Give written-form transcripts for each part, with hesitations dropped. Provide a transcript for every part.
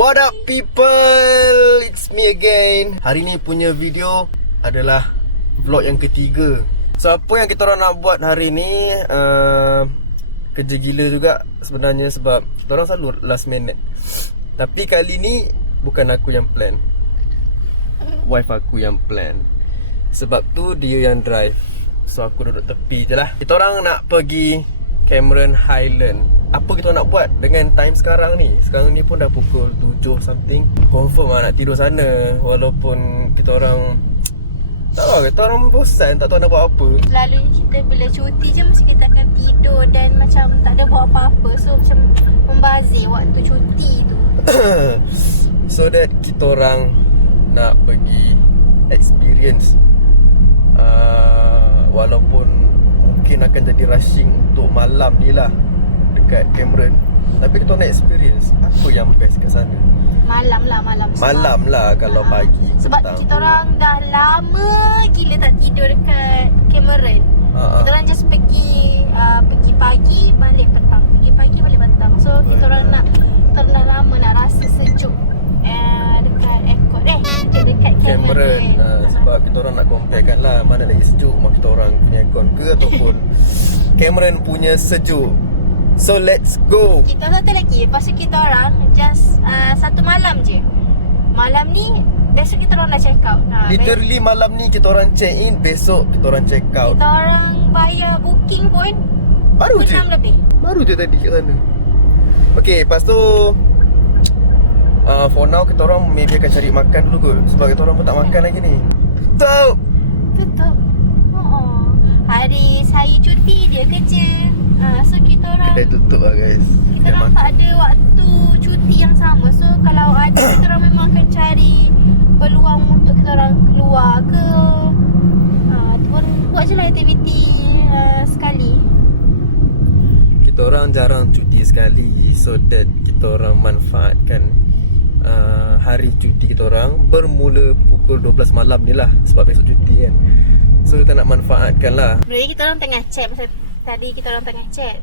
What up people? It's me again. Hari ni punya video adalah vlog yang ketiga. So apa yang kita orang nak buat hari ni kerja gila juga sebenarnya, sebab kita orang selalu last minute. Tapi kali ni bukan aku yang plan, wife aku yang plan. Sebab tu dia yang drive, so aku duduk tepi je lah. Kita orang nak pergi Cameron Highland. Apa kita nak buat dengan time sekarang ni? Sekarang ni pun dah pukul 7 something. Confirm lah nak tidur sana. Walaupun kita orang tak tahu, kita orang bosan, tak tahu nak buat apa. Selalu kita bila cuti je mesti kita akan tidur dan macam tak ada buat apa-apa. So macam membazir waktu cuti tu. So that kita orang nak pergi experience, walaupun mungkin akan jadi rushing untuk malam ni lah dekat Cameron, tapi kita nak experience apa yang best kat sana. Malam lah. Malam lah kalau pagi. Sebab petang kita orang dah lama gila tak tidur dekat Cameron. Kita orang just pergi pagi balik petang. Pergi pagi balik petang. So kita orang nak lama nak rasa sejuk dekat aircon dekat Cameron. Sebab kita orang nak comparekan lah mana lagi sejuk, mak kita orang punya aircon ke ataupun Cameron punya sejuk. So let's go. Kita satu lagi. Lepas tu kita orang just satu malam je. Malam ni besok kita orang dah check out. Literally malam ni kita orang check in, besok kita orang check out. Kita orang bayar booking pun Baru je 6 lebih. Baru je tadi kat sana. Okay, lepas tu for now kita orang maybe akan cari makan dulu kot, sebab kita orang pun tak makan lagi ni. Tutup. Hari saya cuti, dia kerja. So kita orang Kedai tutup lah guys. Kita orang tak ada waktu cuti yang sama. So kalau ada, kita orang memang akan cari peluang untuk kita orang keluar ke ataupun buat je lah aktiviti sekali. Kita orang jarang cuti sekali, so that kita orang manfaatkan hari cuti kita orang bermula pukul 12 malam ni lah, sebab besok cuti kan. So kita nak manfaatkan lah. Sebenarnya kita orang tengah chat. Masa tadi kita orang tengah chat,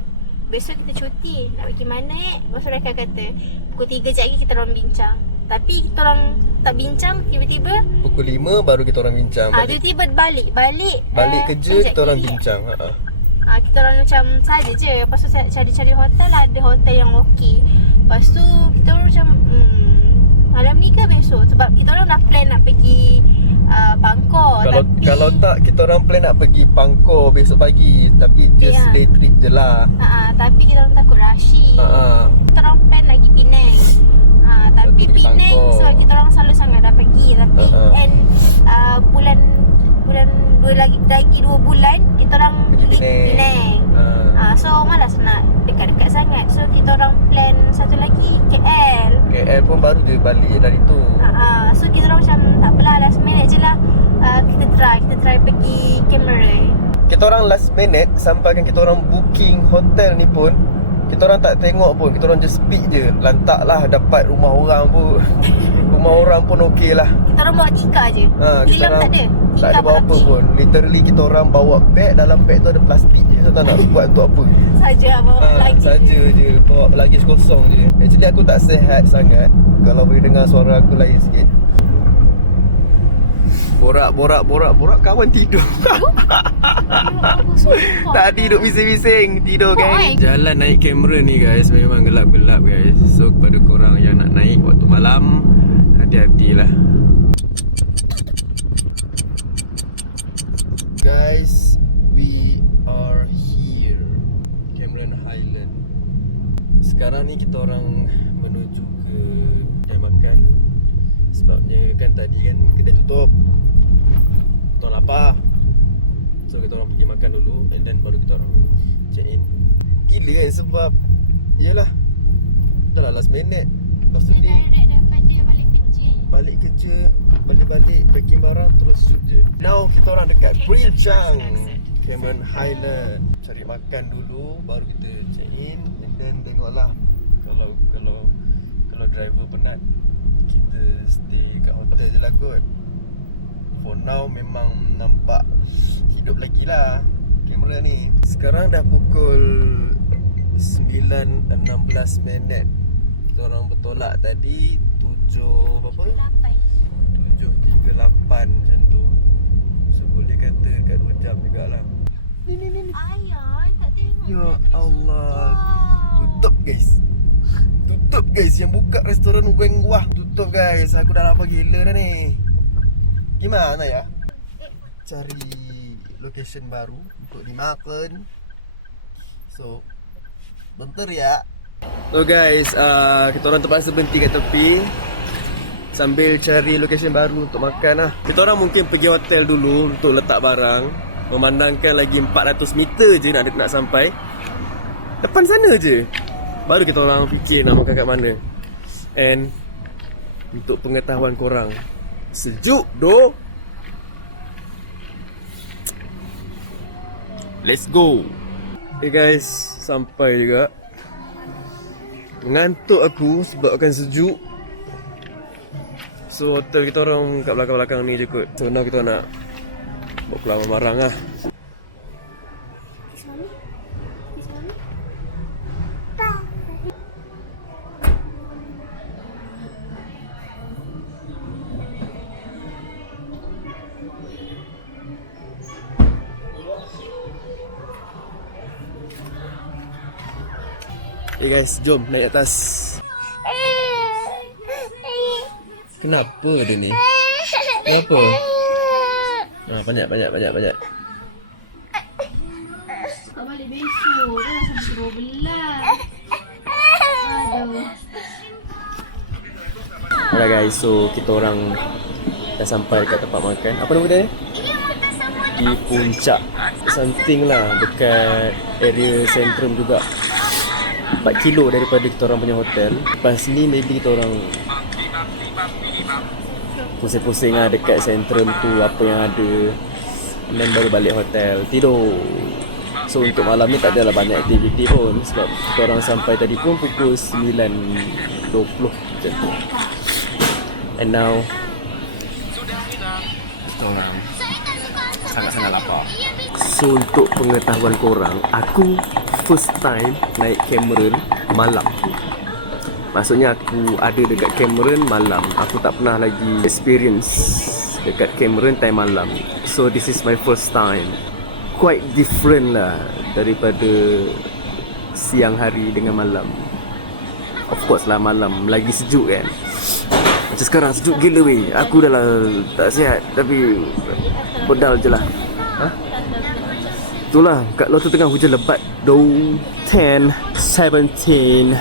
besok kita cuti, nak pergi mana Lepas tu mereka kata pukul 3 sekejap lagi kita orang bincang. Tapi kita orang tak bincang, tiba-tiba Pukul 5 baru kita orang bincang tiba-tiba balik kerja kita orang bincang. Kita orang macam saja je. Lepas tu cari-cari hotel, ada hotel yang okey. Lepas tu kita orang macam malam ni ke besok? Sebab kita orang dah plan nak pergi Bangkok. Kalau tak, kita orang plan nak pergi Bangkok besok pagi, tapi just day trip je lah. Tapi kita orang takut rushing. Kita orang plan lagi Penang. Tapi Penang sebab kita orang selalu sangat dah pergi. Tapi bulan lagi 2 bulan kita orang pergi Penang. So malas nak dekat-dekat sangat. So kita orang plan satu lagi KL pun baru je balik dari tu. So kita orang macam tak apalah, last minute je lah. Kita try pergi Cameron. Kita orang last minute sampaikan kita orang booking hotel ni pun kita orang tak tengok pun, kita orang just pick je. Lantak lah dapat rumah orang pun. Rumah orang pun okey lah. Kita orang bawa tika je. Film tak ada. Tak ada bawa apa pun. Literally kita orang bawa beg, dalam beg tu ada plastik je. Tak tahu nak buat untuk apa. Saja bawa luggage. Saja je bawa luggage kosong je. Actually aku tak sihat sangat. Kalau boleh dengar suara aku lain sikit. Borak kawan tidur. Tadi duduk bising-bising, tidur kan. Jalan naik Cameron ni guys memang gelap-gelap guys. So kepada korang yang nak naik waktu malam, hati-hatilah guys. We are here, Cameron Highland. Sekarang ni kita orang menuju ke kedai makan. Sebabnya kan tadi kan kedai tutup, kita lapar. So kita orang pergi makan dulu, and then baru kita orang check in. Gila kan, sebab yelah dah lah last minute. Lepas tu ni balik kerja, balik packing barang, terus shoot je. Now kita orang dekat Brinchang, Cameron Highland. Cari makan dulu, baru kita check in, and then tengoklah kalau driver penat, kita stay kat hotel je lah kot. For now memang nampak hidup lagi lah kamera ni. Sekarang dah pukul 9.16. Kita orang bertolak tadi 7 berapa? 7.38 macam tu. So boleh kata kat 2 jam jugalah. Ni. Ayah, tak tengok. Ya Allah. Tutup guys. Tutup guys. Yang buka restoran Weng Wah tutup guys. Aku dah lapar gila dah ni. Gimana ya? Cari location baru untuk dimakan. So bentar ya. So guys, kita orang terpaksa berhenti kat tepi sambil cari location baru untuk makan lah. Kita orang mungkin pergi hotel dulu untuk letak barang, memandangkan lagi 400 meter je nak sampai. Depan sana je. Baru kita orang fikir nak makan kat mana. And untuk pengetahuan korang, sejuk doh. Let's go. Okay guys, sampai juga. Mengantuk aku sebabkan sejuk. So hotel kita orang kat belakang-belakang ni je kot. So now kita nak bawa keluar barang lah. Okay guys, jom naik atas. Kenapa dia ni? Kenapa? Banyak. Tak balik besok. Dah sampai 12. Aduh. Alright guys, so kita orang dah sampai dekat tempat makan. Apa nama dia? Di puncak something lah, dekat area sentrum juga. 4 kilo daripada kita orang punya hotel. Lepas ni maybe kita orang pusing-pusing lah dekat sentrum tu, apa yang ada, dan baru balik hotel, tidur. So untuk malam ni tak adalah banyak aktiviti pun, sebab kita orang sampai tadi pun pukul 9.20 macam tu. And now kita orang sangat-sangat lapar. So untuk pengetahuan korang, aku first time naik Cameron malam. Maksudnya aku ada dekat Cameron malam. Aku tak pernah lagi experience dekat Cameron time malam. So this is my first time. Quite different lah daripada siang hari dengan malam. Of course lah malam lagi sejuk kan. Macam sekarang sejuk gila weh. Aku dah lah tak sihat, tapi pedal je lah. Itulah, kat luar tu tengah hujan lebat. 10:17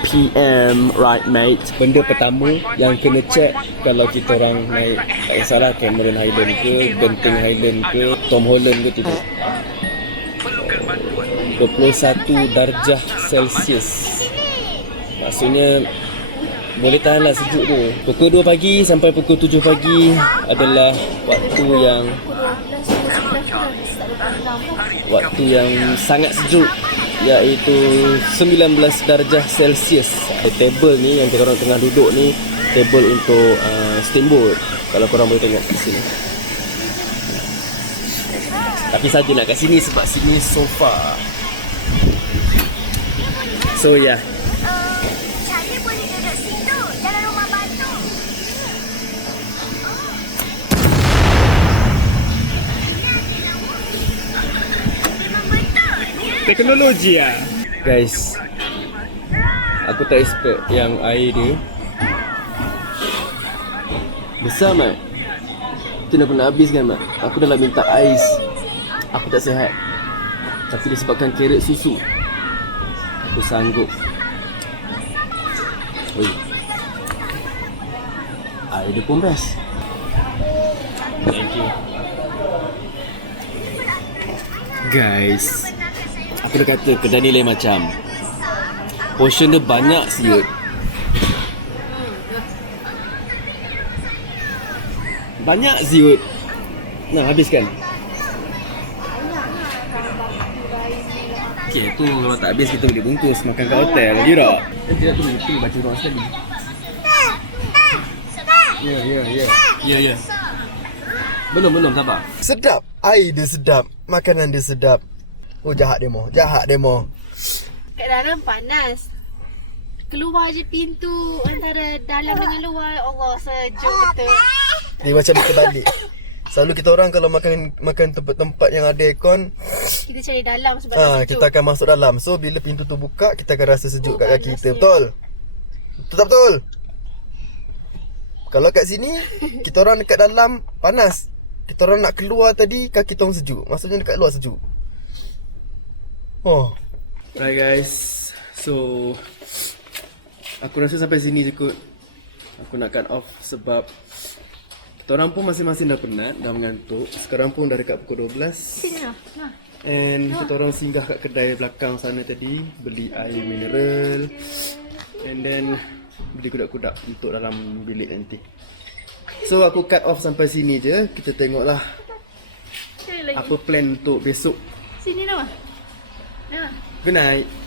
PM right mate. Benda pertama yang kena check kalau kita orang naik, tak kisahlah Cameron Highland ke, Genting Highland ke, Tom Holland ke, tu 21 darjah Celsius. Maksudnya boleh tahanlah sejuk tu. Pukul 2 pagi sampai pukul 7 pagi adalah waktu yang sangat sejuk, iaitu 19 darjah Celsius. Table ni yang kita orang tengah duduk ni, table untuk steamboat, kalau korang boleh tengok kat sini. Tapi saja nak kat sini sebab sini sofa. So yeah, Saya boleh duduk situ, dalam rumah batu. teknologi lah guys. Aku tak expect yang air dia besar mat. Mungkin aku nak habiskan mat. Aku dah lah minta ais. Aku tak sihat, tapi disebabkan carrot susu aku sanggup. Oi, air dia pun best. Thank you guys. Aku dah kata kedai ni lain macam. Portion dia banyak siut. Banyak siut. Nah, habiskan. Okay, tu kalau tak habis kita boleh bungkus makan kat hotel. You tak? Kita tu meeting baca orang sekali. Ya. Belum sabar. Sedap. Air dia sedap. Makanan dia sedap. Oh, jahat demo. Kat dalam panas. Keluar je pintu antara dalam dengan luar. Allah, sejuk betul. Dia macam terbalik. Selalu kita orang kalau makan tempat-tempat yang ada aircon, Kita cari dalam sebab sejuk. kita akan masuk dalam. So bila pintu tu buka, kita akan rasa sejuk kat kaki kita. Betul? Betul tak betul? Kalau kat sini, kita orang dekat dalam panas. Kita orang nak keluar tadi, kaki kita orang sejuk. Maksudnya dekat luar sejuk. Oh. Right guys. So aku rasa sampai sini je kot. Aku nak cut off sebab kita orang pun masing-masing dah penat, dah mengantuk. Sekarang pun dah dekat pukul 12. Sini lah. And kita orang singgah kat kedai belakang sana tadi, beli air mineral. And then beli kudak-kudak untuk dalam bilik nanti. So aku cut off sampai sini je. Kita tengoklah Sini lagi. apa plan untuk besok. Sini dah. Good night.